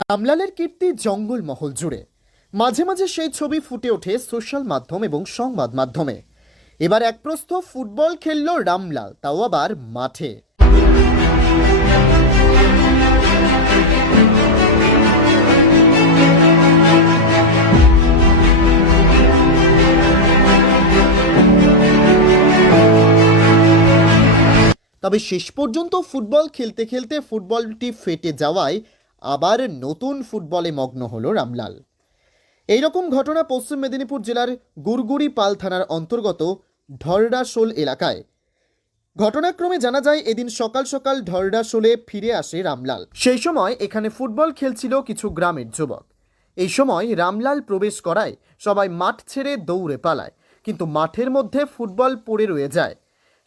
রামলালের কীর্তি জঙ্গল মহল জুড়ে। মাঝে মাঝে সেই ছবি ফুটে ওঠে সোশ্যাল মাধ্যম এবং সংবাদ মাধ্যমে। এবার এক প্রস্থ ফুটবল খেললো রামলাল, তাও আবার মাঠে। তবে শেষ পর্যন্ত ফুটবল খেলতে খেলতে ফুটবলটি ফেটে যাওয়ায় আবার নতুন ফুটবলে মগ্ন হল রামলাল। এইরকম ঘটনা পশ্চিম মেদিনীপুর জেলার গুরগুড়ি পাল থানার অন্তর্গত ঢরডাশোল এলাকায়। ঘটনাক্রমে জানা যায়, এদিন সকাল সকাল ঢরডাশোলে ফিরে আসে রামলাল। সেই সময় এখানে ফুটবল খেলছিল কিছু গ্রামের যুবক। এই সময় রামলাল প্রবেশ করায় সবাই মাঠ ছেড়ে দৌড়ে পালায়, কিন্তু মাঠের মধ্যে ফুটবল পড়ে রয়ে যায়।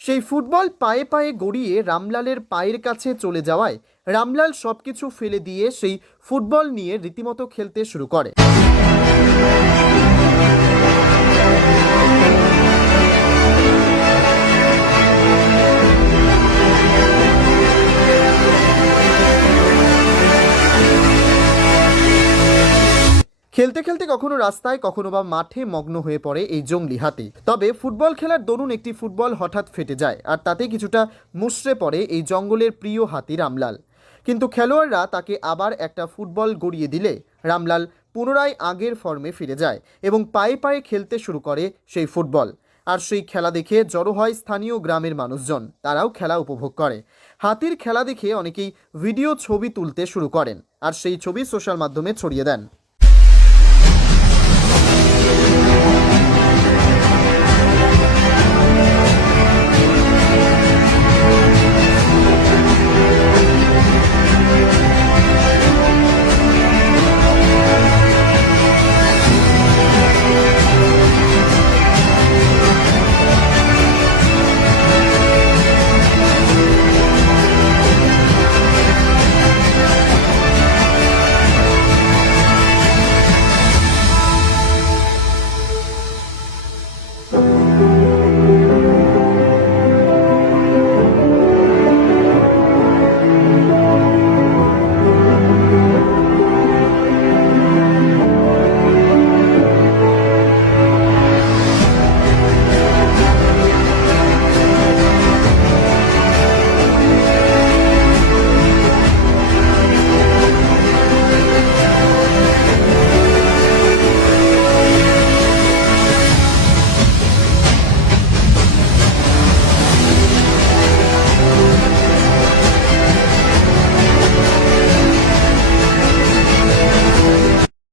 সেই ফুটবল পায়ে পায়ে গড়িয়ে রামলালের পায়ের কাছে চলে যাওয়ায় রামলাল সব কিছু ফেলে দিয়ে সেই ফুটবল নিয়ে রীতিমতো খেলতে শুরু করে। খেলতে খেলতে কখনো রাস্তায়, কখনো বা মাঠে মগ্ন হয়ে পড়ে এই জঙ্গলি হাতি। তবে ফুটবল খেলার দরুন একটি ফুটবল হঠাৎ ফেটে যায়, আর তাতে কিছুটা মুষড়ে পড়ে এই জঙ্গলের প্রিয় হাতি রামলাল। কিন্তু খেলোয়াড়রা তাকে আবার একটা ফুটবল গড়িয়ে দিলে, রামলাল পুনরায় আগের ফর্মে ফিরে যায় এবং পায়ে পায়ে খেলতে শুরু করে সেই ফুটবল। আর সেই খেলা দেখে জড়ো হয় স্থানীয় গ্রামের মানুষজন, তারাও খেলা উপভোগ করে। হাতির খেলা দেখে অনেকেই ভিডিও ছবি তুলতে শুরু করেন, আর সেই ছবি সোশ্যাল মাধ্যমে ছড়িয়ে দেন।